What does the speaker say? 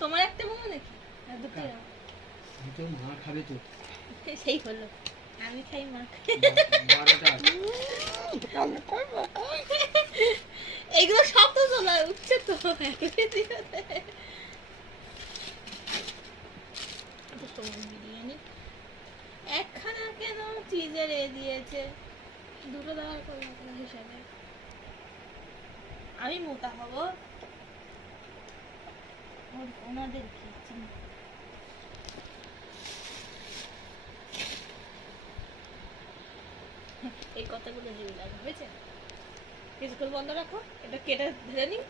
তোমার একটা বউ নাকি? মা খাবে তো সেই হলো, আমি খাই মা এইগুলো সব তো চলা উঠছে তো বিরিয়ানি একখানা কেন চিজের এ দিয়েছে, দুটো দেওয়ার পর হিসাবে আমি মোটা হবো ওনাদের খেয়েছি। এই কথাগুলো হেভি লাগে, হয়েছে? কিছুক্ষণ বন্ধ রাখো, এটা কেটে ধরে নিই।